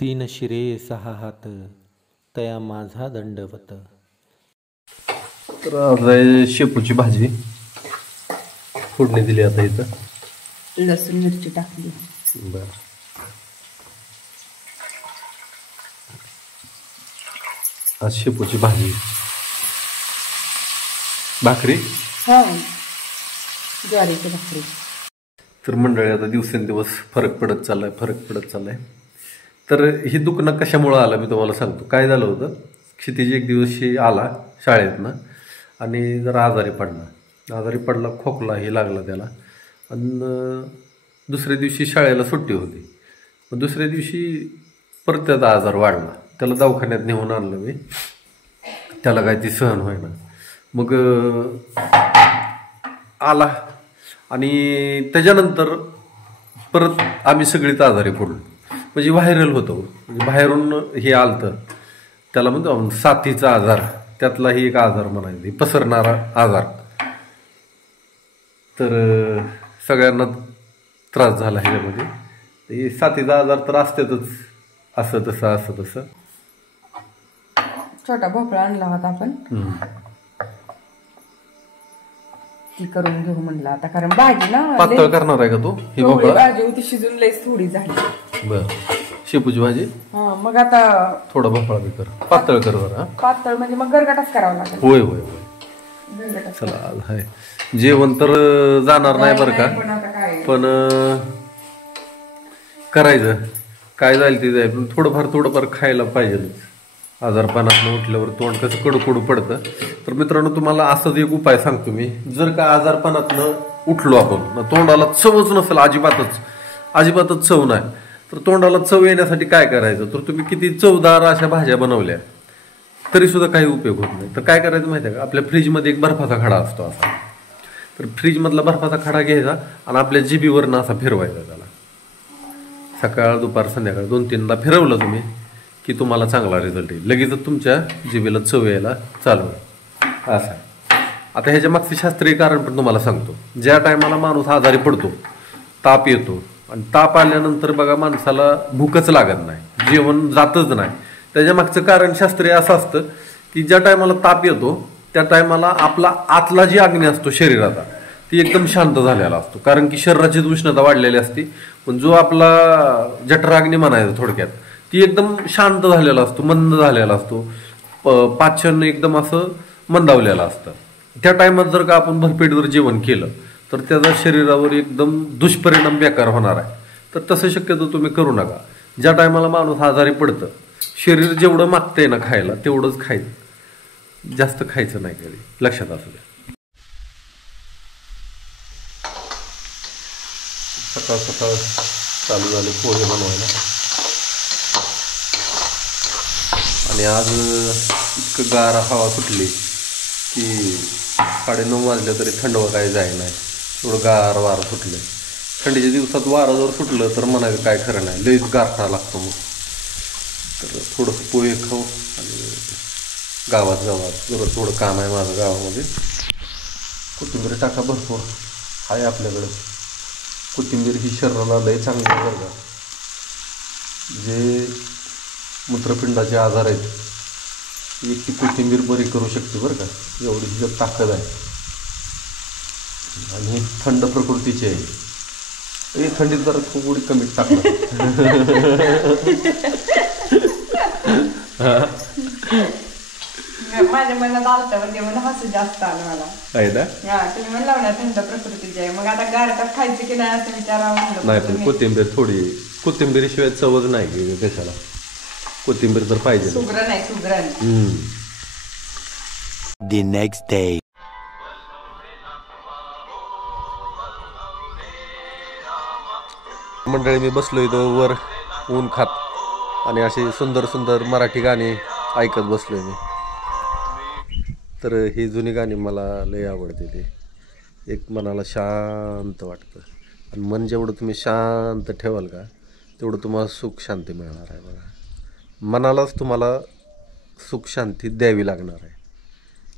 तीन शिरे सहा हात तया माझा दंडवत. तर आज आहे शेपूची भाजी. फोडणी दिली आता इथं. लसूण मिरची टाकली. बर. आज शेपूची भाजी, भाकरी, ज्वारीची भाकरी. तर मंडळी आता दिवसेंदिवस फरक पडत चाललाय. तर ही दुखणं कशामुळं आलं मी तुम्हाला सांगतो. काय झालं होतं, क्षितिज एक दिवशी आला शाळेतनं आणि जरा आजारी पडला, खोकलाही लागला त्याला. आणि दुसऱ्या दिवशी शाळेला सुट्टी होती. मग दुसऱ्या दिवशी परत त्याचा आजार वाढला. त्याला दवाखान्यात नेऊन आणलं मी. त्याला काय ती सहन होईना. मग आला आणि त्याच्यानंतर परत आम्ही सगळीच आजारी पडलो. म्हणजे व्हायरल होतो, म्हणजे बाहेरून हे आलतं. त्याला म्हणतो आपण साथीचा आजार, त्यातलाही एक आजार म्हणायचा, पसरणारा आजार. तर सगळ्यांना त्रास झाला ह्याच्यामध्ये. साथीचा आजार तर असतातच, असं तसं. छोटा भोपळा आणला होता आपण, ती करून घेऊ म्हणलं आता. कारण भाजी ना पातळ करणार आहे का तू? ही भोपळा भाजी होती शिजून लयच थोडी झाली. बर. शेपूची भाजी. मग आता थोडा भोपळा बी कर, पातळ कर जरा. पातळ म्हणजे मग गरगटाच करावं लागेल. होय. चला आज हाय जेवण तर जाणार नाही बरं का, पण करायचं काय जाईल ते जाईल. पण थोडंफार खायला पाहिजे. आजारपणात उठल्यावर तोंड कसं कडू पडतं. तर मित्रांनो, तुम्हाला असंच एक उपाय सांगतो मी. जर का आजारपणातनं उठलो आपण, तोंडाला चवच नसेल, अजिबातच चव नाही, तर तोंडाला चव येण्यासाठी काय करायचं. तर तुम्ही किती चवदार अशा भाज्या बनवल्या तरी सुद्धा काही उपयोग होत नाही. तर काय करायचं माहिती आहे का, आपल्या फ्रीजमध्ये एक बर्फाचा खडा असतो असा. तर फ्रीजमधला बर्फाचा खडा घ्यायचा आणि आपल्या जिभीवरनं असा फिरवायचा त्याला. सकाळ दुपार संध्याकाळ 2-3दा फिरवलं तुम्ही की तुम्हाला चांगला रिझल्ट येईल. लगेचच तुमच्या जिभेला चव यायला चालू आहे. असं आहे. आता ह्याच्या मागचे शास्त्रीय कारण पण तुम्हाला सांगतो. ज्या टायमाला माणूस आजारी पडतो, ताप येतो, आणि ताप आल्यानंतर बघा माणसाला भूकच लागत नाही, जेवण जातच नाही. त्याच्या मागचं कारण शास्त्रीय असं असतं की ज्या टायमाला ताप येतो त्या टायमाला आपला आतला जी अग्नी असतो शरीराचा, ती एकदम शांत झालेला असतो. कारण की शरीराची उष्णता वाढलेली असते. पण जो आपला जठराग्नी म्हणायचा थोडक्यात, ती एकदम शांत झालेला असतो, मंद झालेला असतो. पाचन एकदम असं मंदावलेलं असतं. त्या टायमात जर का आपण भरपेटवर जेवण केलं तर त्याचा शरीरावर एकदम दुष्परिणाम बेकार होणार आहे. तर तसं शक्यतो तुम्ही करू नका. ज्या टायमाला माणूस आजारी पडतं, शरीर जेवढं मागतंय ना खायला तेवढंच खायचं, जास्त खायचं नाही कधी, लक्षात असू द्या. सकाळ चालू झाले पोहे बनवायला. आणि आज इतकं गार हवा सुटली की 9:30 वाजले तरी थंडवा काही जाय नाही. एवढं गार वारं सुटलं. थंडीच्या दिवसात वारं जर सुटलं तर म्हणायचं काय खरं नाही, लईच गारठा लागतो. मग तर थोडंसं पोहे खाऊ आणि गावात जरा थोडं काम आहे माझं गावामध्ये. कोथिंबीर टाका भरपूर आहे आपल्याकडं. कोथिंबीर ही शरीराला लय चांगली आहे बरं का. जे मूत्रपिंडाचे आजार आहेत ती कोथिंबीर बरी करू शकते बरं का. एवढी तिच्यात ताकद आहे. आणि थंड प्रकृतीची आहे. हे थंडीत जरा थोडी कमी टाकणार. माझ्या मनात आलतं म्हणजे मला हसू जास्त आलं मला. आहे ना. तुम्ही म्हणला ना थंड प्रकृतीची आहे, मग आता गारठ्यात खायचं की नाही असं विचारावं. नाही पण कोथिंबीरीशिवाय चवच नाही कशाला. कोथिंबीर तर पाहिजे. सुगरण. The next day. मंडळी, मी बसलो इथं वर ऊन खात आणि अशी सुंदर मराठी गाणी ऐकत बसलोय मी. तर ही जुनी गाणी मला लय आवडते. ते एक मनाला शांत वाटतं. आणि मन जेवढं तुम्ही शांत ठेवाल का तेवढं तुम्हाला सुख शांती मिळणार आहे. बघा, मनालाच तुम्हाला सुख शांती द्यावी लागणार आहे.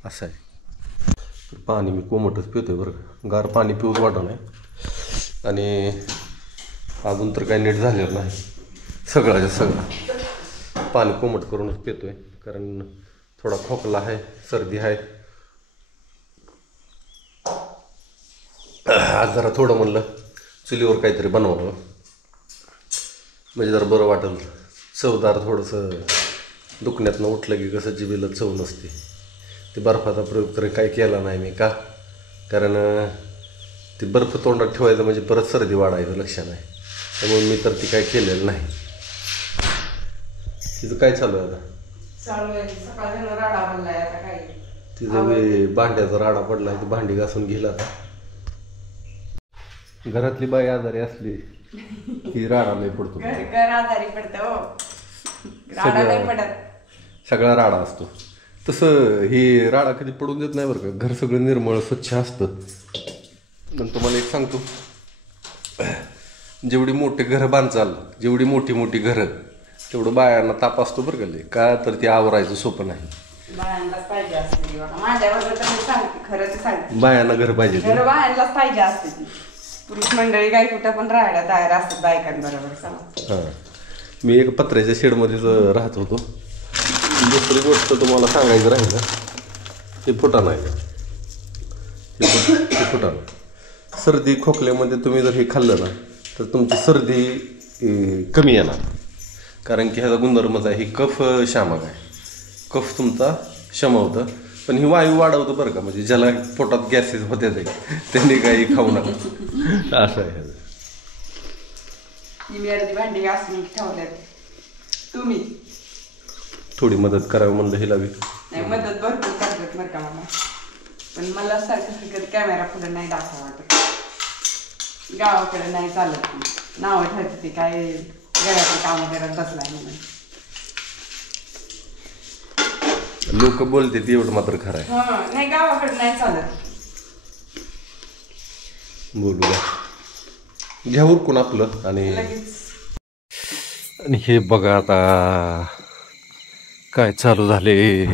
असं आहे. पाणी मी कोमटच पितोय बरं का. गार पाणी पिऊच वाटत नाही. आणि अजून तर काही नीट झालेलं नाही. सगळं पाणी कोमट करूनच पितोय, कारण थोडा खोकला आहे, सर्दी आहे. आज जरा थोडं म्हणलं चुलीवर काहीतरी बनवावं, म्हणजे जरा बरं वाटेल. चवदार थोडंसं दुखण्यातनं उठलं की कसं जिभेला चव नसते. ते बर्फाचा प्रयोग तर काही केला नाही मी, का कारण ते बर्फ तोंडात ठेवायचं म्हणजे परत सर्दी वाढायचं लक्ष नाही, त्यामुळे मी तर ती काय केलेलं नाही. तिचं काय चालू आहे आता? चालू आहे सकाळी राडा बनलाय आता काय. तिचं भांड्याचा राडा पडला, ती भांडी घासून घेईल आता. घरातली बाई आजारी असली की राडा नाही पडतो, घर आजारी पडतं. राडा नाही पडत, सगळा राडा असतो. तसं ही राडा कधी पडून देत नाही बरं का. घर सगळं निर्मळ स्वच्छ असतं. पण तुम्हाला एक सांगतो, जेवढी मोठी घरं बांधचाल, जेवढी मोठी मोठी घरं, तेवढं बायांना ताप असतो बरं का लय. का तर ते आवरायचं सोपं नाही. बायांनाच पाहिजे असते बघा. माझ्याबरोबर तर मी सांगते, खरंच सांगते, बायांना घर पाहिजे. घर बायांनाच पाहिजे असते ती. पुरुष मंडळी काही कुठं पण राहायला तयार असतात बायकांबरोबर. चला. हां, मी एक पत्र्याच्या शेडमध्येच राहत होतो. दुसरी गोष्ट तुम्हाला सांगायचं राहिलं, ते फुटाणं आहे. ते फुटाणं सर्दी खोकल्यामध्ये तुम्ही जर हे खाल्लं ना तर तुमची सर्दी कमी येणार, कारण की ह्याचा गुणधर्मच आहे, ही कफ शामक आहे. कफ तुमचा शमवतं, पण ही वायू वाढवतं बरं का. म्हणजे ज्याला पोटात गॅसेस होते त्यांनी काही खाऊ नका, असं आहे. मी अर्धी भांडी घासून ठेवल्यात. तुम्ही थोडी मदत करावी म्हणलं हिला बी. नाही, मदत भरपूर करतात बरं का मला, पण मला सारखं कधी कॅमेरा पुढे नाही दाखवा वाटत. गावाकडे नाही चालत, नावं ठरते ती काय घराचं काम करत बसलाय म्हणून. लोक बोलते ती एवढं मात्र खरं आहे. नाही, गावाकडे नाही चालत. बोलू द्या, घ्या उरकून आपलं. आणि हे बघा आता काय चालू झाले,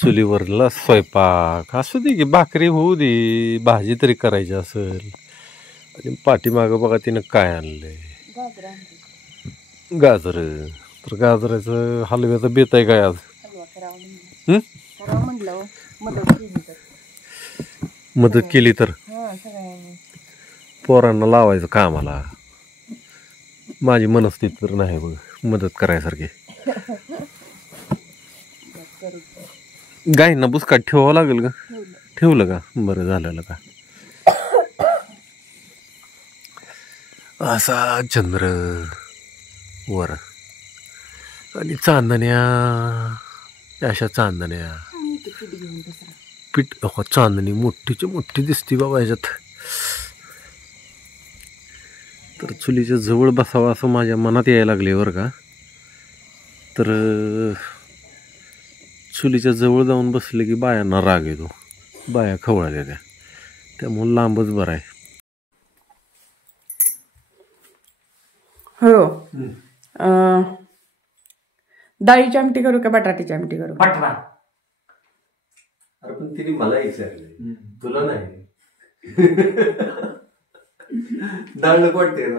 चुलीवरला स्वयंपाक. असू दे की, भाकरी होऊ दे, भाजी तरी करायची असेल. आणि पाठीमागं बघा तिनं काय आणलंय, गाजर. तर गाजराचं हलव्याचं बेत आहे काय आज? मदत केली तर पोरांना लावायचं कामाला. माझी मनस्थिती तर नाही बघ मदत करायसारखी. गायींना बुसकाट ठेवावं लागेल का? ठेवलं का? बरं झालेलं का. असा चंद्र वर आणि चांदण्या, अशा चांदण्या, पीठ चांदणी मोठीची मोठी दिसती बाबा ह्याच्यात. तर चुलीच्या जवळ बसावं असं माझ्या मनात यायला लागले बरं का. तर चुलीच्या जवळ जाऊन बसले की बायांना राग येतो, बाया खवळल्या त्या, त्यामुळे लांबच बरं आहे. हो, डाळीची आमटी करू का बटाट्याची आमटी करू? बटाटा. अरे पण तिने मला विचारले, तुला नाही. डाळ नको वाटते ना.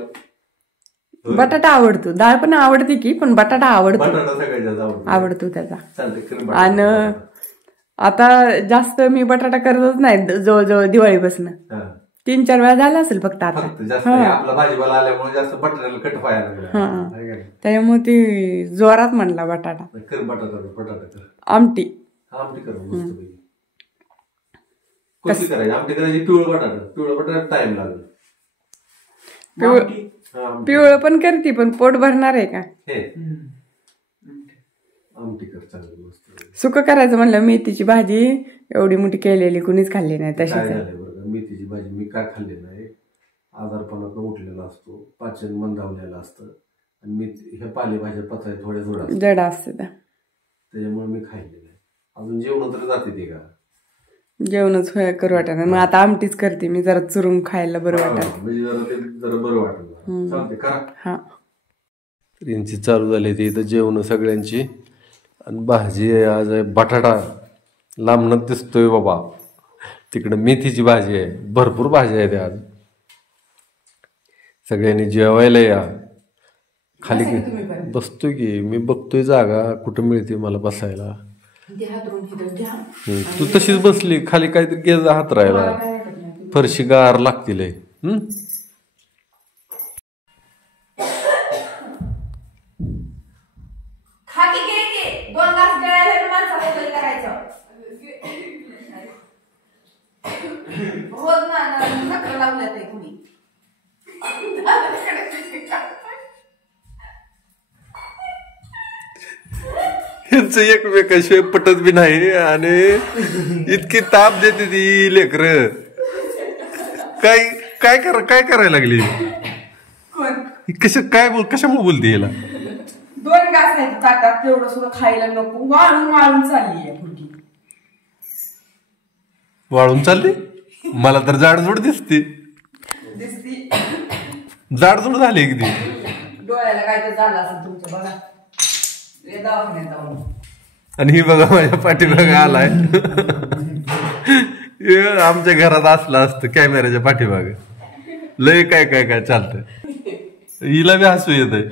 बटाटा आवडतो, डाळ पण आवडते की, पण बटाटा आवडतो. बटाटा सगळ्यात आवडतो त्याचा. चालते. आणि आता जास्त मी बटाटा करतच नाही, जवळजवळ दिवाळीपासून 3-4 वेळा झाला असेल फक्त आता. आपला भाजीपाला आल्यामुळे जास्त बटाट्याला कट व्हायला लागला, त्यामुळे ती जोरात म्हणला बटाटा. बटाटा आमटी कर मस्त. कशी करायची आमटी? करायची पिवळं बटाटा टाइम लागेल. पिवळं पण करते, पण पोट भरणार आहे का? आमटी कर चांगली मस्त. सुकं करायचं म्हणलं, मेथीची भाजी एवढी मोठी केलेली कुणीच खाल्ली नाही तशीच. मेथीची भाजी मी काय खाल्ली नाही. आजारपणात उठलेला असतो, पाचन मंदावलेलं असतं, आणि मी ह्या पालेभाज्या पचाय थोड्या जड असते त्याच्यामुळे मी खाल्ले नाही. अजून जेवण तर जाते ते का? जेवणच करू वाटत. मग आता आमटीच करते मी, जरा चुरून खायला बरं वाटत. म्हणजे जरा बरं वाटत. चालते करा. हा, यांची चालू झाली ती इथं जेवण सगळ्यांची. आणि भाजी आहे आज आहे बटाटा, लांबणच दिसतोय बाबा. तिकडं मेथीची भाजी आहे, भरपूर भाजी आहे आज. सगळ्यांनी जेवायला या. खाली बसा की तुम्ही पण. बसतोय की मी, बघतोय जागा कुठं मिळते मला बसायला. ते हातरून इथं घ्या. तू तशीच बसली खाली, काहीतरी घे हात राहायला. मला काय वाटत नाही. फरशी गार लागतील. खा की घे की. 2 घास गिळायला माणसाला तरी करायचं. रोज ना नखरं लावल्यात आहे कुणी. ह्यांचं एकमेकाशिवाय पटत बी नाही आणि इतकी ताप देते ती लेकर. काय करायला लागली कोण? कशामुळे बोलते याला? 2 घास आहेत ताटात, तेवढं सुद्धा खायला नको. वाळून चालली आहे मुलगी. वाळून चालली? मला तर जाडजूड दिसते. दिसती. जाडजूड झाली की ती. डोळ्याला काय तर झालं असेल तुमचं बघा. दवाखान्यात जाऊन. आणि ही बघा माझ्या पाठीमागे आलाय. आमच्या घरात असलं असतं कॅमेऱ्याच्या पाठीमागे. लय काय चालतंय. हिला बी हसू येत आहे.